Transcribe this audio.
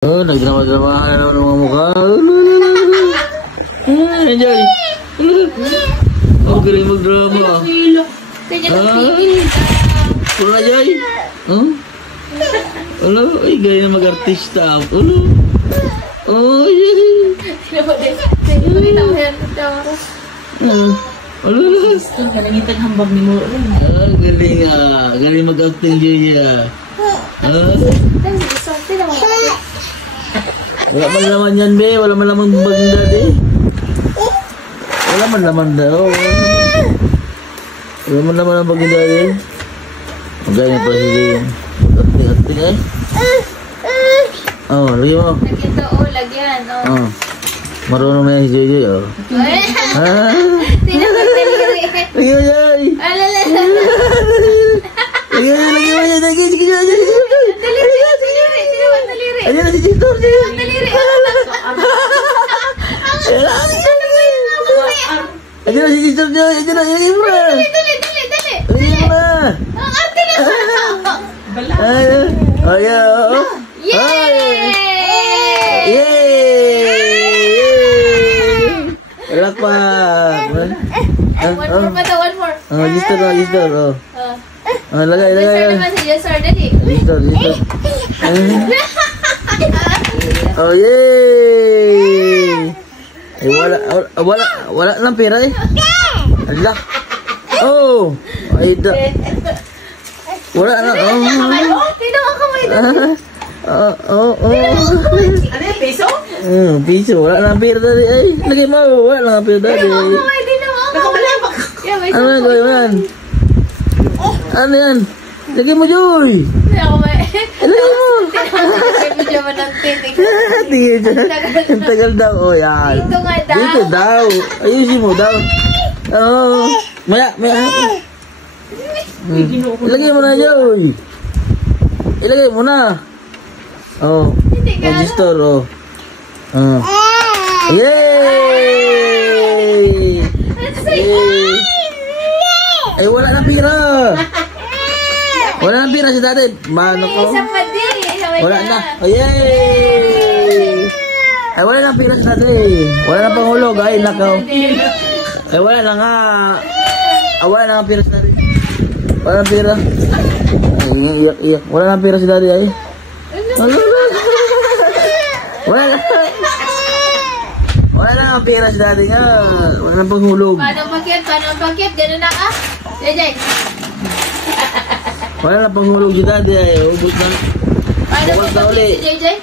Oh, nagdrama-drama na naman ng mga mukha. Enjoy. Oh, galing mag-drama. Wala, Joy. Wala, ay, galing na mag-artista. Wala. Oh, yeah. Wala. Galangitan hambag ni mo. Galing galing mag-acting, Joy. Wala man laman yan, be. Wala man laman banda, be. Wala man laman daw. Wala man laman ang baganda, be. Magaya pa sila yung mag-acting eh. Oh, lagi mo. Lagyan to, lagyan. Oh. Marunong na yan si Joy, oh. Sino ba taliri? Lagi mo, Joy. Alala. Lagi mo, Joy. Sige, Joy. Taliri. Sino ba taliri? Ayan na si Jitor, Joy. Taliri. Ayan na si Jitor, Joy. Ayan na, ayan mo na. Dali. Ayan mo na. Ang arte na. Ayan. Ayan. Yay! Yay! Palakpak. One more. Oh, Jitor. Oh. Lagay. Yes, naman si Yes, sir. Dali. Jitor. Oh, yay! Eh, wala lang pera eh. Ala. Oh, ay da. Wala na. Sino ang kamay na? Oh. Ano yung piso? Piso. Wala lang pera dali. Ay, lagay mo. Wala lang pera dali. Ang kamay din naman. Nakamalabak. Ano yan, gawin mo yan? Ano yan? Lagay mo, Joy. Lagay mo. Ang tagal daw. Oh, yan. Dito nga daw. Dito daw. Ayusin mo daw. Oh. Maya. Ilagay mo na, Joy. Ilagay mo na. Oh. Register, oh. Yay! Ay, wala na pira. Wala na pira si dati. Mano ko. Wala na. Yay! Ay, wala na pira si dati. Wala na panghulog. Ay, nakaw. Ay, wala na nga. Wala na nga pira si dati. Wala na pira. Ay, iyak. Wala na pira si dati. Ay. Wala na. Wala na nga pira si dati nga. Wala na panghulog. Paano bakit? Ganun na ka? Jay. Wala na panghulog si dati. Ay, ubos na. Paano Ubos na uli. bakit si Jay?